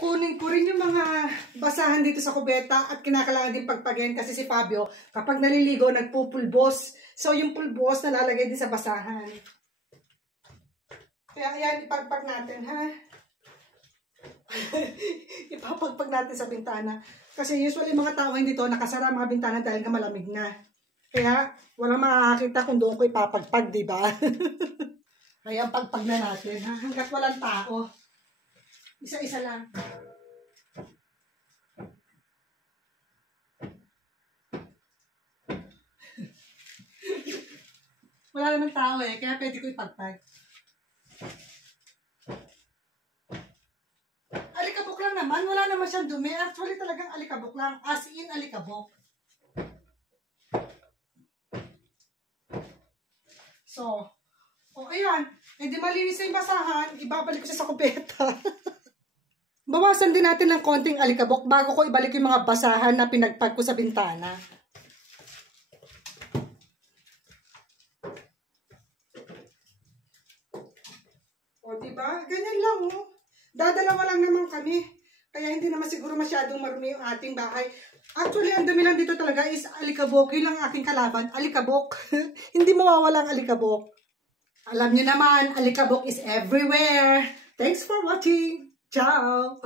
kunin ko rin yung mga basahan dito sa kubeta at kinakailangan din pagpagyan kasi si Fabio, kapag naliligo, nagpupulbos. So, yung pulbos nalalagay din sa basahan. Kaya yan, ipagpag natin, ha? Ipapagpag natin sa bintana. Kasi usually mga tao hindi to nakasara mga bintana dahil malamig na. Kaya, walang makakakita kung doon ko ipapagpag, di ba? Kaya pagpag na natin, ha? Hanggat walang tao. Isa-isa lang. Wala naman tao eh, kaya pwede ko ipagpag. Alikabok lang naman, wala naman siyang dumi. Actually talagang alikabok lang, as in alikabok. So, ayan, hindi malinis na yung basahan, ibabalik ko siya sa kubeta. Bawasan din natin ng konting alikabok bago ko ibalik yung mga basahan na pinagpag ko sa bintana. O, diba? Ganyan lang, oh. Dadalawa lang naman kami. Kaya hindi naman siguro masyadong marumi yung ating bahay. Actually, ang dumi lang dito talaga is alikabok. Yun lang aking kalaban, alikabok. Hindi mawawala ang alikabok. Alam nyo naman, alikabok is everywhere. Thanks for watching. Ciao!